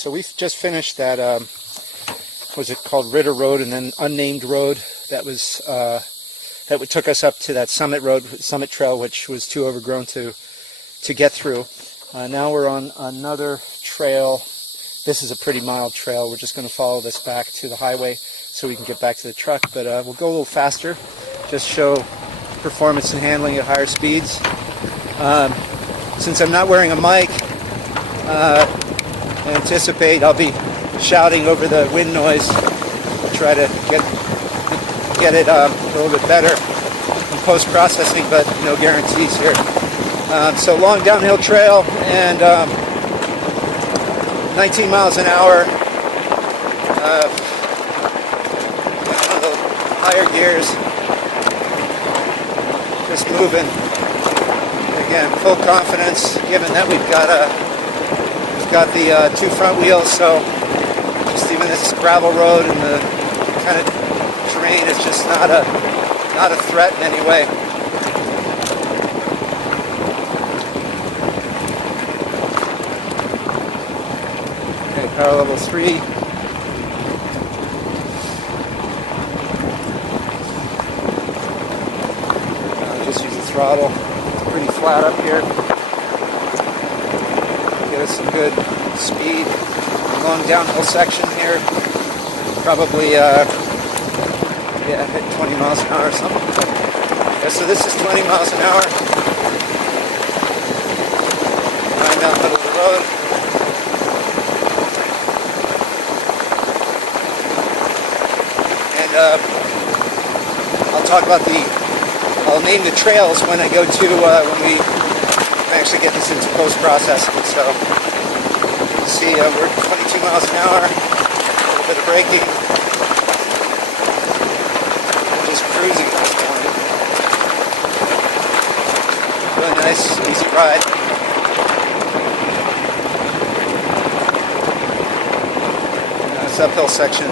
So we just finished that, was it called Ritter Road, and then Unnamed Road. That was that took us up to that Summit Road, Summit Trail, which was too overgrown to get through. Now we're on another trail. This is a pretty mild trail. We're just going to follow this back to the highway so we can get back to the truck. But we'll go a little faster, just show performance and handling at higher speeds. Since I'm not wearing a mic, I anticipate I'll be shouting over the wind noise. I'll try to get it a little bit better in post-processing, but no guarantees here. So long downhill trail and 19 miles an hour. One of the higher gears, just moving. Again, full confidence, given that we've got the two front wheels, so just even this gravel road and the kind of terrain is just not a threat in any way. Okay, power level 3. Just use the throttle. Pretty flat up here. Get us some good speed. Long downhill section here. Probably hit 20 miles an hour or something. Yeah, so this is 20 miles an hour. Right down the middle of the road. And I'll name the trails when I go to, when we actually get this into post-processing. So you see we're 22 miles an hour, a little bit of braking. We're just cruising at this point. Really nice, easy ride. Nice uphill section.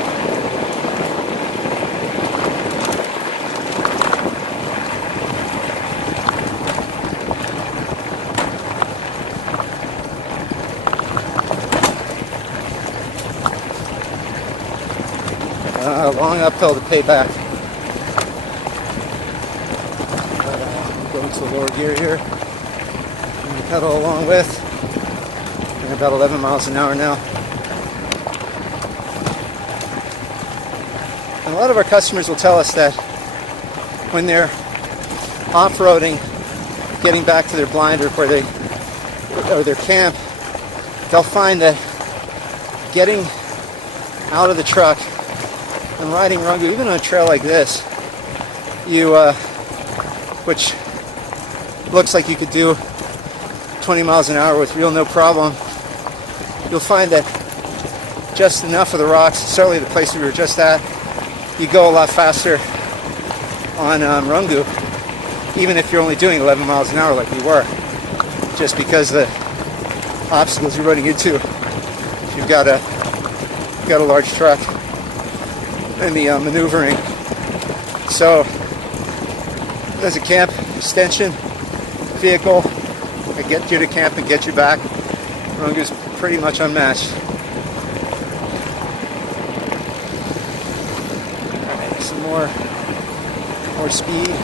Long uphill to pay back. Go into the lower gear here. And pedal along with. And about 11 miles an hour now. And a lot of our customers will tell us that when they're off-roading, getting back to their blind or their camp, they'll find that getting out of the truck and riding Rungu, even on a trail like this, which looks like you could do 20 miles an hour with no problem, you'll find that just enough of the rocks, certainly the place we were just at, you go a lot faster on Rungu, even if you're only doing 11 miles an hour like we were, just because the obstacles you're running into, if you've got a large truck, and the maneuvering. So as a camp extension vehicle, I get you to camp and get you back. Rungu's pretty much unmatched. Alright, some more speed.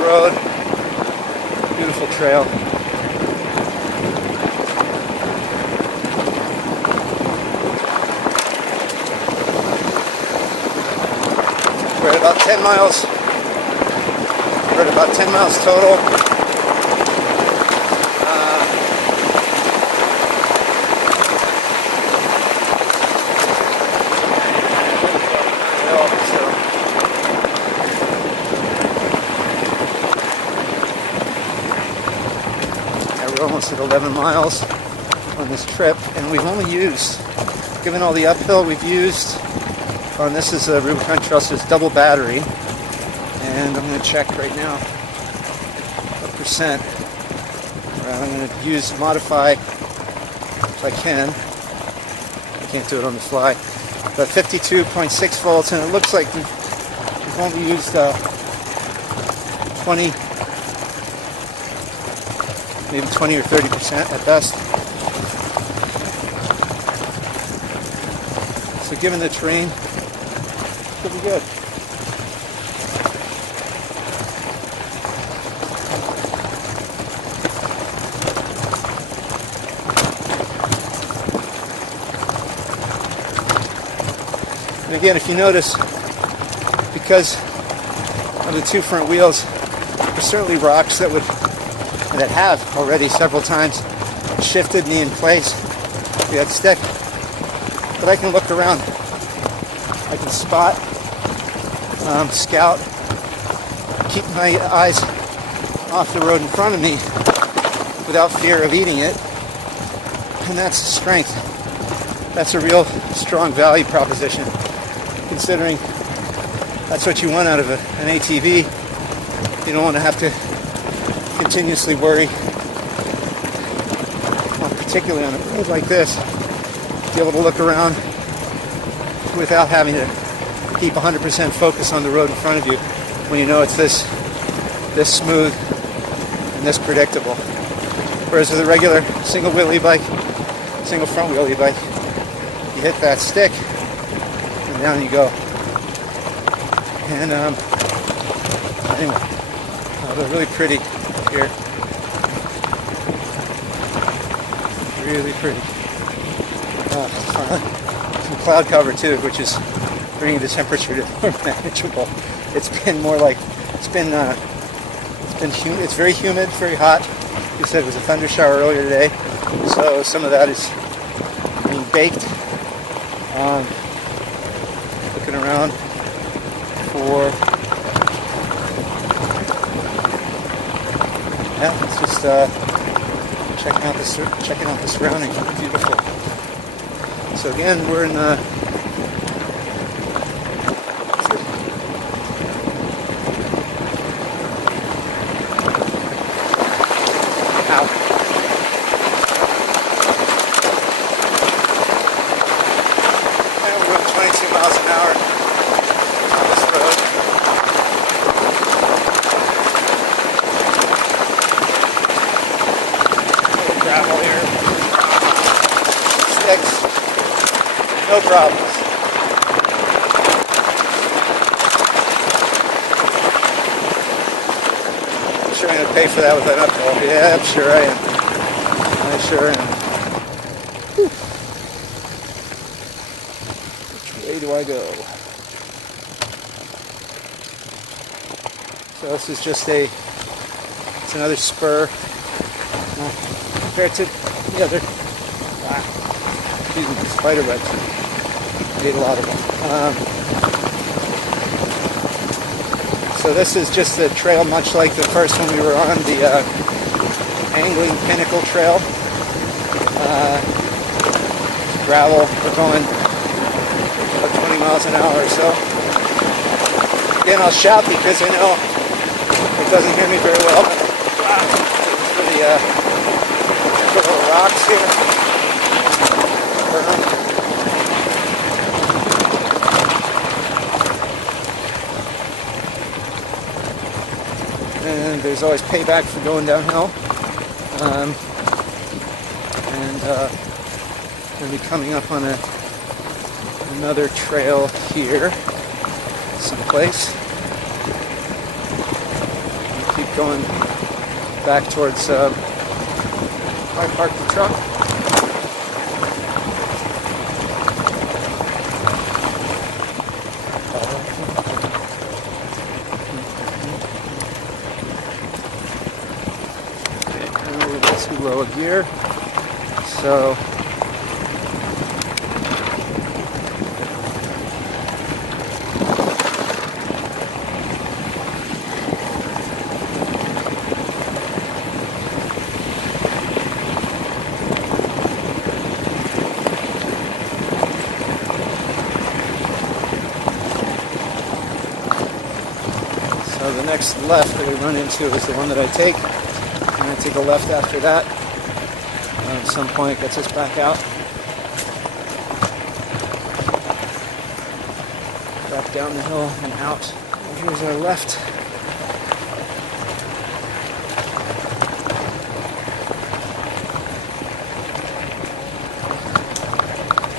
Road, beautiful trail. We're at about 10 miles. We're at about 10 miles total. We're almost at 11 miles on this trip, and we've only used, given all the uphill we've used on this is a Rubicon Trusses double battery, and I'm going to check right now what percent. I'm going to modify if I can. I can't do it on the fly. but 52.6 volts, and it looks like we've only used 20, maybe 20 or 30% at best. So given the terrain, should be good. And again, if you notice, because of the two front wheels, there's certainly rocks that have already several times shifted me in place with that stick. But I can look around. I can spot, scout, keep my eyes off the road in front of me without fear of eating it. And that's strength. That's a real strong value proposition, considering that's what you want out of an ATV. You don't want to have to continuously worry, particularly on a road like this, be able to look around without having to keep 100% focus on the road in front of you when you know it's this smooth and this predictable. Whereas with a regular single front wheel e-bike, you hit that stick and down you go. And anyway, they're really pretty here. Really pretty. Some cloud cover too, which is bringing the temperature to more manageable. It's been humid. It's very humid, very hot. You said it was a thunder shower earlier today, so some of that is being baked. Looking around for it's just checking out the surroundings. Really beautiful. So again, we're in the and we're going 22 miles an hour on this road. Gravel here. Sticks. No problems. I'm sure I'm going to pay for that with an uphill. Yeah, I'm sure I am. I sure am. Whew. Which way do I go? So this is just it's another spur. Compared to the other, excuse me, the spider webs. Ate a lot of them. So this is just a trail much like the first one we were on, the Angling Pinnacle Trail. Gravel, we're going about 20 miles an hour or so. Again, I'll shout because I know it doesn't hear me very well. For the little rocks here. And there's always payback for going downhill. Going to be coming up on another trail here, someplace. We'll keep going back towards I parked the truck. And we've got 2 row of gear. So the next left that we run into is the one that I take. And I take a left after that. At some point, gets us back out. down the hill and out. And here's our left.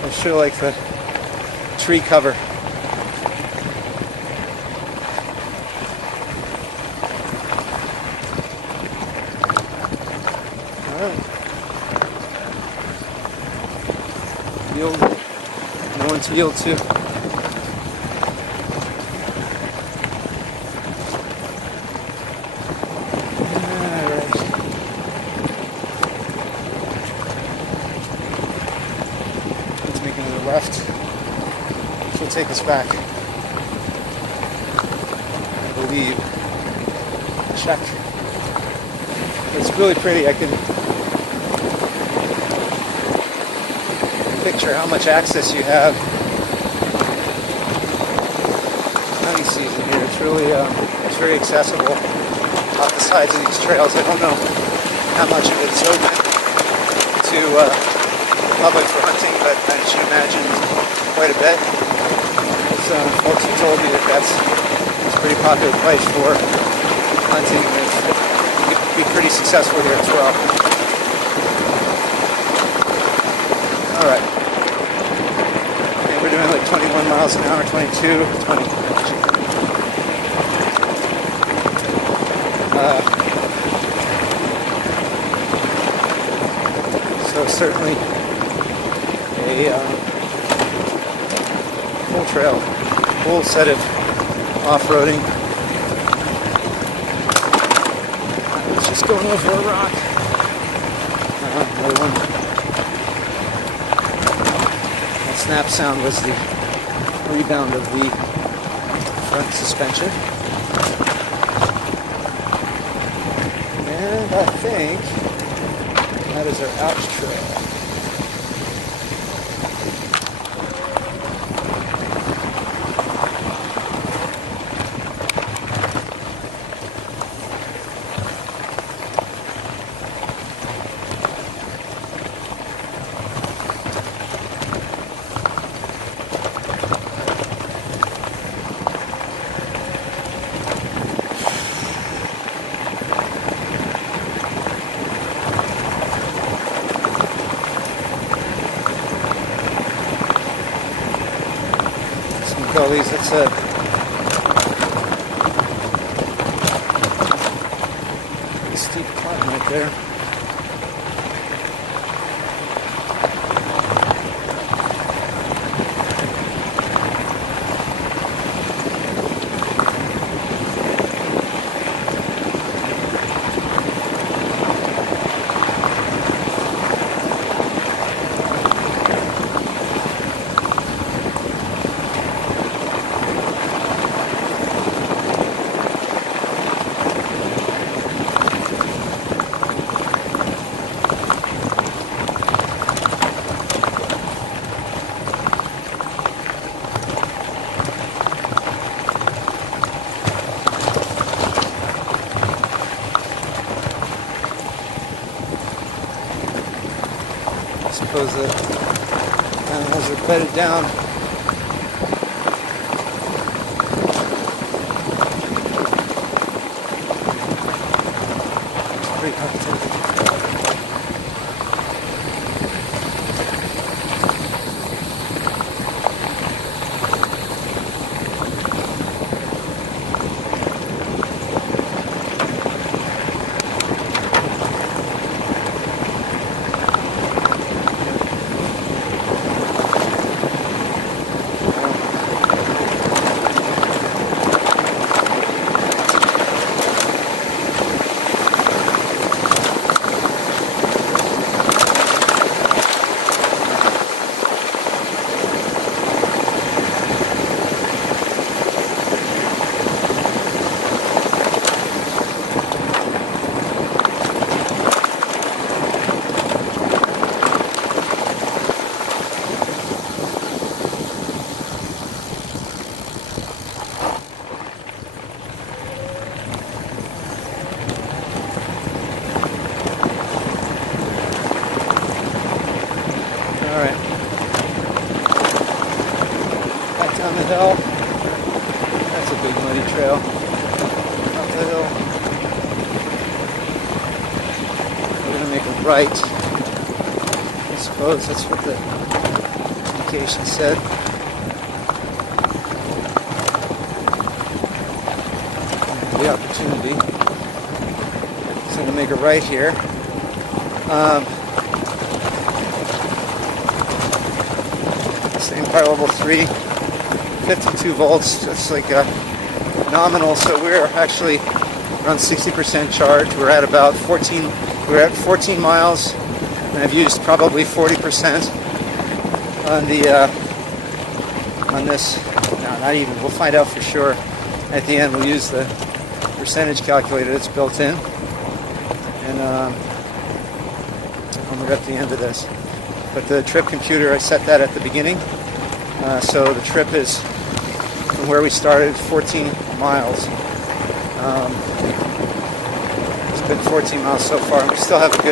I sure like the tree cover. Alright. Yield. No one to yield to. Left, which will take us back, I believe. Check. It's really pretty. I can picture how much access you have. Hunting season here. It's really, it's very accessible off the sides of these trails. I don't know how much of it is open to public for hunting, but I should imagine quite a bit. Some folks have told me that it's a pretty popular place for hunting, and you could be pretty successful here as well. Alright. Okay, we're doing like 21 miles an hour, 22, 20. So certainly a full trail, full set of off-roading. It's just going over a rock. Another one. That snap sound was the rebound of the front suspension. And I think that is our ouch trail. Gullies, it's a steep climb right there. I suppose the animals are bedded down. It's pretty hot. right. I suppose that's what the indication said. The opportunity. So I'm going to make a right here. Same power level 3, 52 volts, just like nominal. So we're actually around 60% charged. We're at about 14 miles, and I've used probably 40% on the on this. No, not even. We'll find out for sure at the end. We'll use the percentage calculator that's built in, and when we're at the end of this. But the trip computer, I set that at the beginning, so the trip is from where we started, 14 miles. It's been 14 miles so far, and we still have we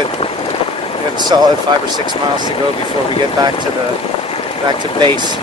have a solid 5 or 6 miles to go before we get back to base.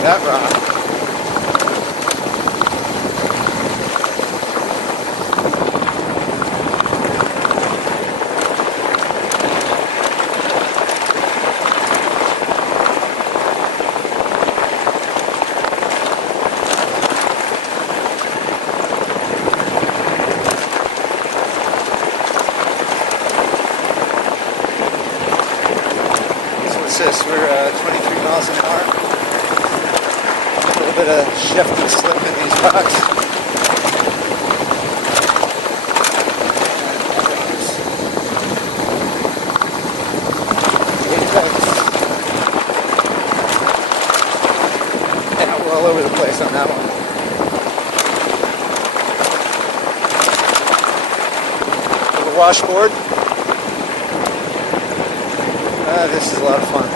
That rock. So what's this? We're 23 miles an hour. A bit of shift and slip in these rocks. Yeah, we're all over the place on that one. The washboard. This is a lot of fun.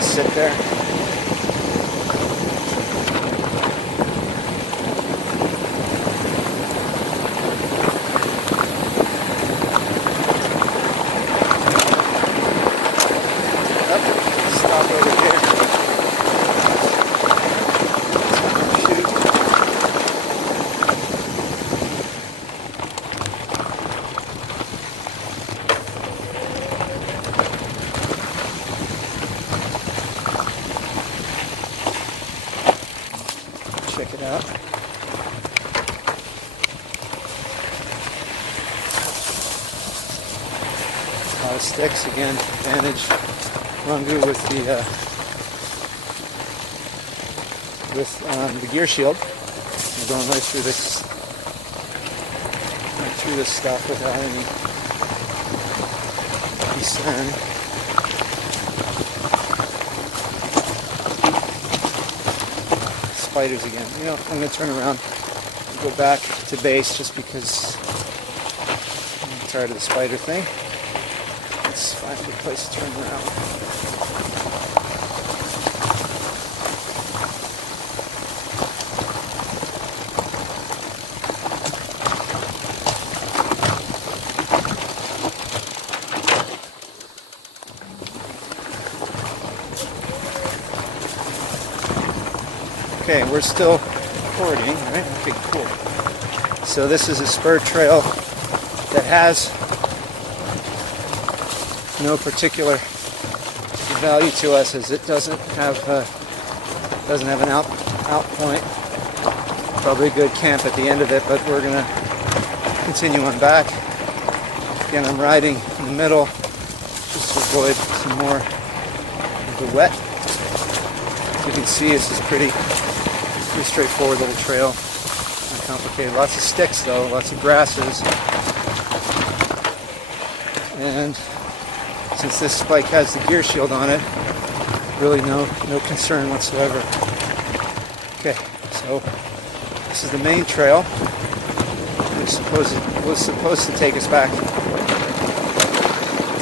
Sit there. Stop over here. Shoot. Check it out. A lot of sticks again. Advantage Rungu with the gear shield. I'm going right through this stuff without any descent. Spiders again. You know, I'm going to turn around and go back to base just because I'm tired of the spider thing. Let's find a good place to turn around. Okay, we're still recording, right? Okay, cool. So this is a spur trail that has no particular value to us, as it doesn't have an out point. Probably a good camp at the end of it, but we're gonna continue on back. Again, I'm riding in the middle just to avoid some more of the wet. As you can see, this is pretty straightforward little trail. Not complicated. Lots of sticks though, lots of grasses. And since this bike has the gear shield on it, really no concern whatsoever. Okay, so this is the main trail, which was supposed to take us back to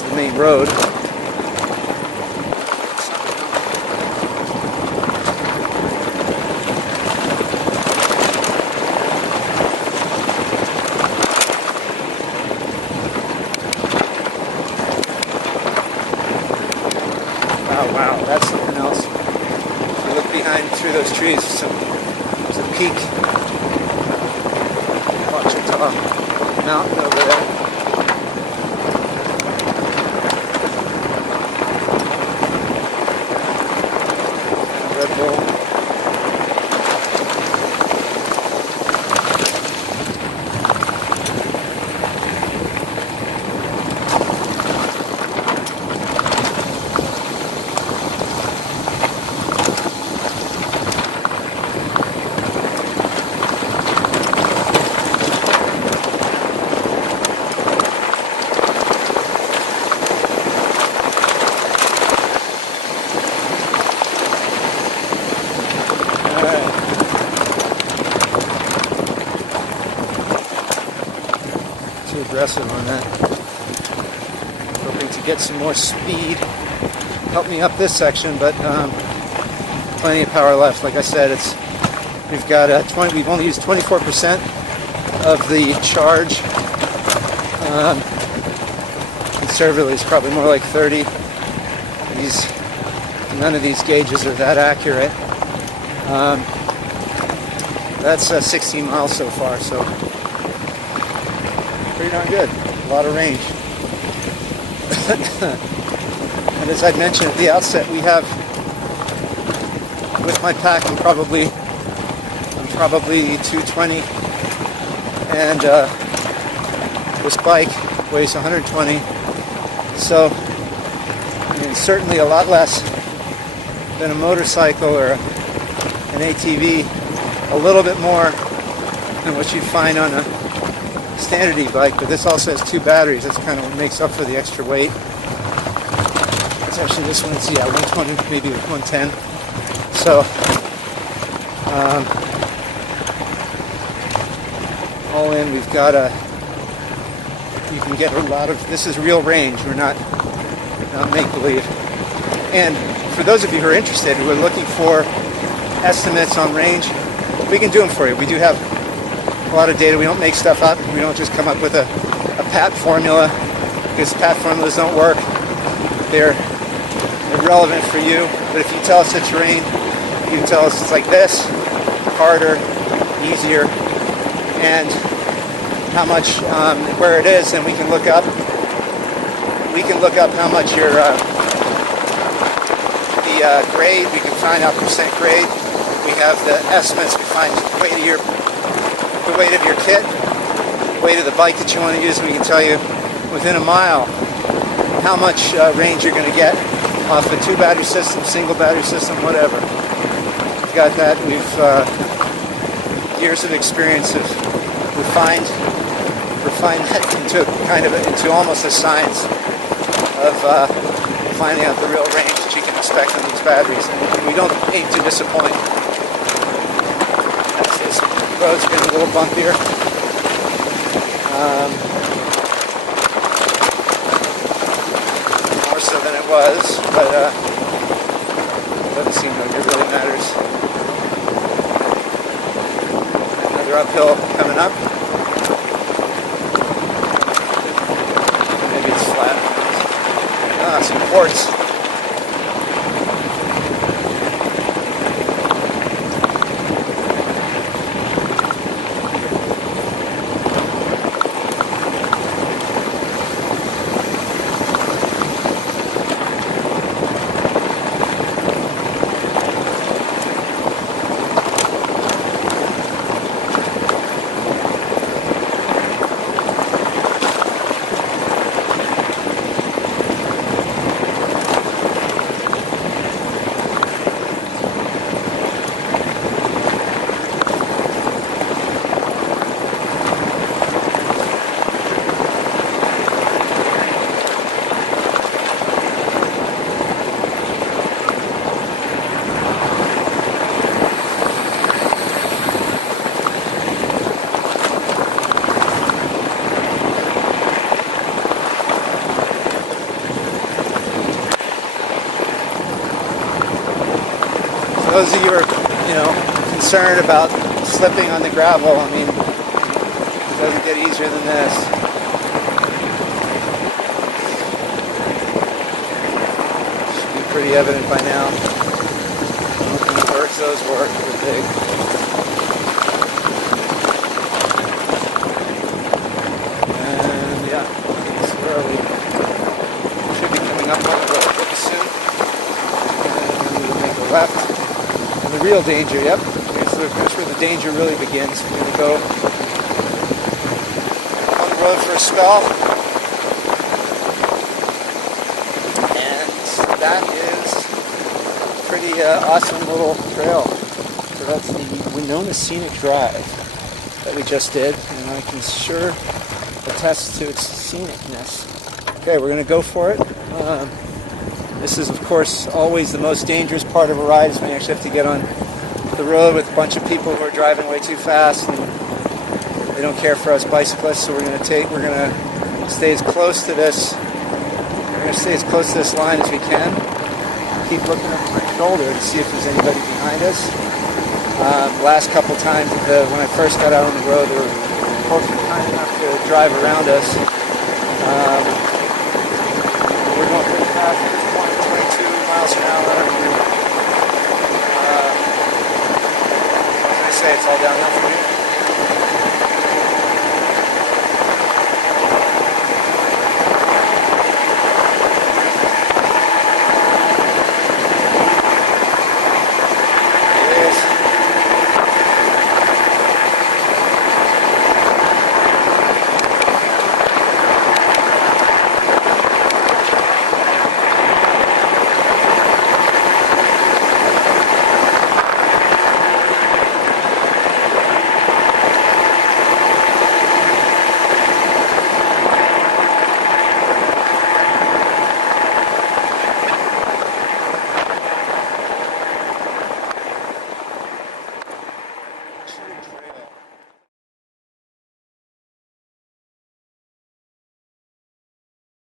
the main road. Wow, that's something else. If you look behind through those trees, there's a peak. Ouachita Mountain over there. Red Bull. Too aggressive on that. Hoping to get some more speed. Help me up this section, but plenty of power left. Like I said, we've got we've only used 24% of the charge. Conservatively, it's probably more like 30. None of these gauges are that accurate. That's 16 miles so far, so pretty darn good. A lot of range. And as I mentioned at the outset, we have, with my pack, I'm probably 220, and this bike weighs 120. So, I mean, certainly a lot less than a motorcycle or an ATV. A little bit more than what you'd find on a standard e-bike, but this also has 2 batteries. That's kind of what makes up for the extra weight. It's actually, this one's 120, maybe 110. So all in, we've got you can get a lot of, this is real range. We're not make-believe. And for those of you who are interested, who are looking for estimates on range, we can do them for you. We do have a lot of data. We don't make stuff up. We don't just come up with a pat formula, because pat formulas don't work. They're irrelevant for you. But if you tell us the terrain, you can tell us it's like this, harder, easier, and how much, where it is, and we can look up how much your the grade. We can find out percent grade. We have the estimates. We find the weight of your kit, the weight of the bike that you want to use, and we can tell you within a mile how much range you're going to get off a 2-battery system, single battery system, whatever. We've got that. We've years of experience of refined that into almost a science of finding out the real range that you can expect on these batteries, and we don't aim to disappoint. This road's been a little bumpier. More so than it was, but doesn't seem like it really matters. Another uphill coming up. Maybe it's flat. Some quartz. those of you who are, you know, concerned about slipping on the gravel, I mean, it doesn't get easier than this. Should be pretty evident by now. How many birds those were. They're big. And yeah, it's early. Should be coming up on the road pretty soon. And we'll make a left. And the real danger, yep. Here's where the danger really begins. We're going to go on the road for a spell. And that is a pretty awesome little trail. So that's the Winona Scenic Drive that we just did. And I can sure attest to its scenicness. Okay, we're going to go for it. This is, of course, always the most dangerous part of a ride, is when you actually have to get on the road with a bunch of people who are driving way too fast, and they don't care for us bicyclists. So we're going to stay as close to this. We're going to stay as close to this line as we can. Keep looking over my shoulder to see if there's anybody behind us. Last couple times when I first got out on the road, they were folks were kind enough to drive around us. We're going pretty fast at this point, 22 miles an hour. Say it's all downhill from here.